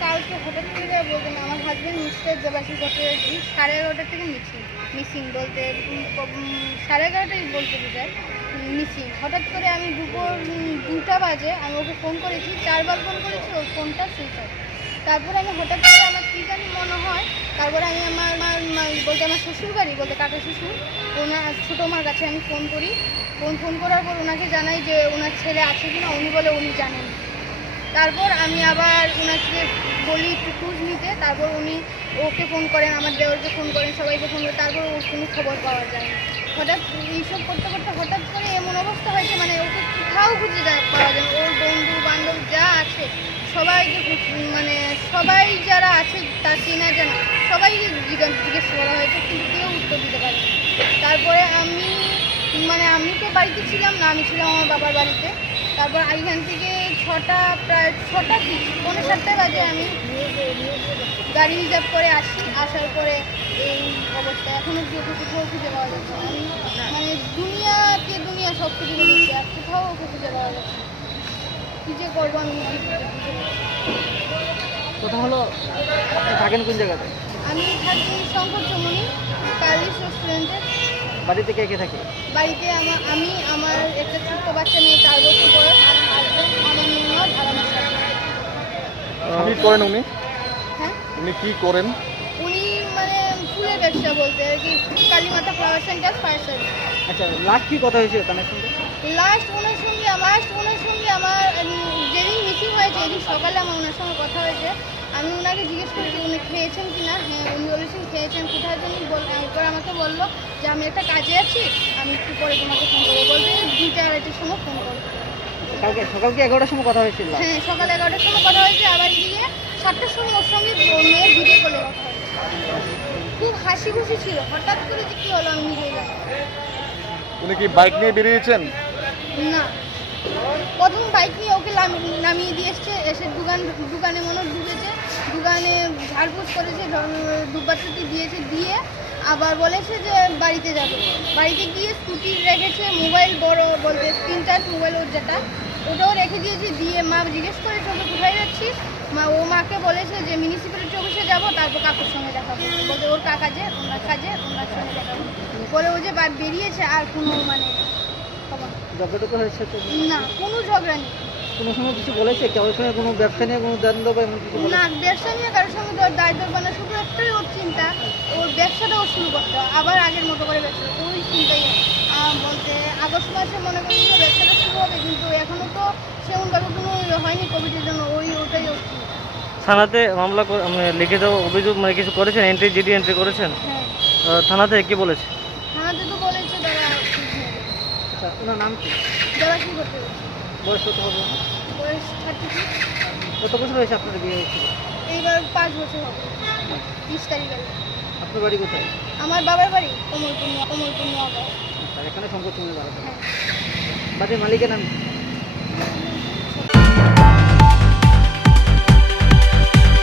কালকে হঠাৎ করে বলবেন আমার হাজব্যান্ড মিস্টার দেবাশিস ভট্টাচার্য 11:30 থেকে মিসিং বলতে 11:30 বলতে বোঝায় মিসিং। হঠাৎ করে আমি দুপুর 2টা বাজে আমি ওকে ফোন করেছি, 4বার ফোন করেছি, ওর ফোনটা সুইচ অফ। তারপরে আমি হঠাৎ করে আমার কী জানি মনে হয়, তারপরে আমি আমার বলতে আমার শ্বশুর বাড়ি বলতে কাকা শ্বশুর ওনার ছোটো মার কাছে আমি ফোন করি। ফোন করার পর ওনাকে জানাই যে ওনার ছেলে আছে কি না, উনি বলে উনি জানেন। তারপর আমি আবার ওনাকে বলি একটু খোঁজ নিতে, তারপর উনি ওকে ফোন করেন, আমার দেওরকে ফোন করেন, সবাইকে ফোন করেন, তারপর ওর কোনো খবর পাওয়া যায় না। হঠাৎ এইসব করতে করতে হঠাৎ করে এমন অবস্থা হয়েছে মানে ওকে কোথাও খুঁজে পাওয়া যায় না। ওর বন্ধু বান্ধব যা আছে সবাইকে মানে সবাই যারা আছে তার চেনা জানা সবাইকে জিজ্ঞেস করা হয়েছে, কিন্তু কেউ উত্তর দিতে পারে না। তারপরে আমি তো বাড়িতে ছিলাম না, আমি ছিলাম আমার বাবার বাড়িতে। তারপর এখান থেকে প্রায় 6:30 বাজে আমি গাড়ি রিজার্ভ করে আসার পরে এই অবস্থা। এখনও ওকে কোথাও খুঁজে পাওয়া যাচ্ছে না। আমি মানে দুনিয়া সব কিছু বলেছি, আর কোথাও ওকে খুঁজে পাওয়া যাচ্ছে না। কী যে করবো আমি কথা হলো আপনি থাকেন কোন জায়গাতে? আমি থাকি শঙ্কর চৌমনি প্যারিস রেস্টুরেন্টে। বাড়িতে কে কে থাকে? বাড়িতে আমি আমার একটা ছোট্ট বাচ্চা মেয়ে 4 বছর বয়স, আমার হাজব্যান্ড, আমার ননদ আর আমার শাশুড়ি। কি করেন উনি? হ্যাঁ, উনি কি করেন? উনি মানে ফুলের ব্যবসা বলতে আর কি, Kalimata flower centre fire service. আচ্ছা, লাস্ট কি কথা হয়েছিল তার সঙ্গে? লাস্ট ওনার সঙ্গে আমার যেদিন মিটিং হয়েছে এদিন সকালে আমার ওনার সঙ্গে কথা হয়েছে। আমি ওনাকে জিজ্ঞেস করেছি উনি খেয়েছেন কি না। হ্যাঁ, উনি বলেছেন খেয়েছেন। কোথায় জন্য এরপর আমাকে বললো যে আমি একটা কাজে আছি, আমি একটু পরে তোমাকে ফোন করবো বলতে 2টা-2:30টার সময় ফোন করবো। সকাল কি 11টার সময় কথা হয়েছিল? হ্যাঁ, সকাল 11টার সময় কথা হয়েছে। আবার এদিকে 7টার সময় ওর সঙ্গে মেয়ের ভিডিও কলে কথা হয়েছে। খুব হাসি খুশি ছিল। হঠাৎ করে যে কী হলো আমি নিজেই জানি উনি কি বাইক নিয়ে বেরিয়েছেন? না। প্রথম বাইক নিয়ে ওকে নামিয়ে দিয়ে এসে দোকানে মনে ঢুকেছে, দোকানে ঝাড়ফুঁস করেছে, ধূপবাতি দিয়েছে, দিয়ে আবার বলেছে যে বাড়িতে যাবে। বাড়িতে গিয়ে স্কুটি রেখেছে, মোবাইল বড় বলতে স্ক্রিন টাচ মোবাইল ওর যেটা, ওটাও রেখে দিয়েছে। দিয়ে মা জিজ্ঞেস করেছে ওকে কোথায় যাচ্ছিস, মাকে বলেছে যে মিউনিসিপ্যালিটি অফিসে যাবো, তারপর কাকুর সঙ্গে দেখা করবো বলতে ওর ওনার সঙ্গে দেখা করবো বলে ও যে বেরিয়েছে। আর কোনো মানে ঝগড়াটুকু হয়েছে তো না, কোনো ঝগড়া নেই। কোনো সময় কিছু বলেছে কারোর সঙ্গে? কোনো ব্যবসা নিয়ে কোনো দ্বন্দ্ব বা এমন কিছু? না, ব্যবসা নিয়ে কারোর সঙ্গে দায়িত্ব না, শুধু একটাই ওর চিন্তা, ওর ব্যবসাটাও শুরু করতে হবে আবার আগের মতো করে ব্যবসা, ওই চিন্তাই বলতে আগস্ট মাসে মনে করছি ব্যবসাটা শুরু হবে, কিন্তু এখনও তো সেমনভাবে কোনো হয়নি কোভিডের জন্য। ওটাই ওর চিন্তা। থানাতে মামলা লিখিত অভিযোগ মানে কিছু করেছেন? জিডি এন্ট্রি করেছেন? হ্যাঁ, থানাতে কি বলেছে? থানাতে তো বলেছে তারা। আচ্ছা, ওনার নাম কি? দেবাশিস করতে বয়স কত হবে? বয়স 36। কত বছর হয়েছে আপনার বিয়ে হয়েছিল? এইবার 5 বছর হবে 30 তারিখে। আপনার বাড়ি কোথায়? আমার বাবার বাড়ি কমলপুর নওগাঁ। আর এখানে সংকোচ বাড়ি। হ্যাঁ। বাড়ির মালিকের নাম কি?